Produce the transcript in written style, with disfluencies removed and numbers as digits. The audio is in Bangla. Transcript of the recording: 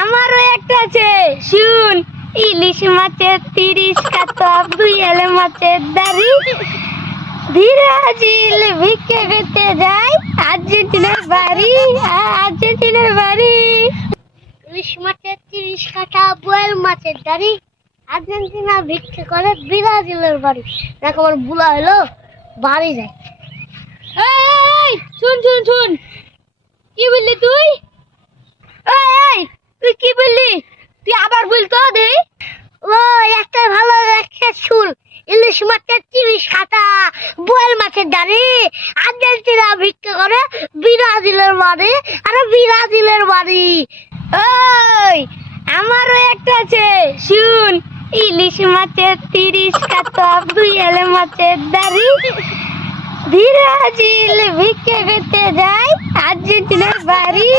আমারও একটা আছে, শুন। ইলিশ মাছের 30 কাটা, দুইয়েলে মাছের দাড়ি, ব্রাজিল ভিক্ষে করতে যায়, আর্জেন্টিনার বাড়ি, আর্জেন্টিনার বাড়ি। ইলিশ মাছের 30 কাঠা, বোয়াল মাছের দাড়ি, আর্জেন্টিনা ভিক্ষে করে ব্রাজিলের বাড়ি। দেখ আমার বুলা হলো বাড়ি যায়। এই শুন শুন শুন, কি বললি তুই? এই তুই কি বললি? তুই আবার বলতো দে। ও একটা ভালো একটা শুন। ইলিশ মাছের 30 কাঠা, বোয়াল মাছের দাড়ি, আর্জেন্টিনা ভিক্ষে করে ব্রাজিলের বাড়ি, আর ব্রাজিলের বাড়ি। ওই আমারও একটা আছে, শুন। ইলিশ মাছের 30 কাটা, দুইয়েলে মাছের দাড়ি, ব্রাজিল ভিক্ষে করতে যায়, আর্জেন্টিনার বাড়ি,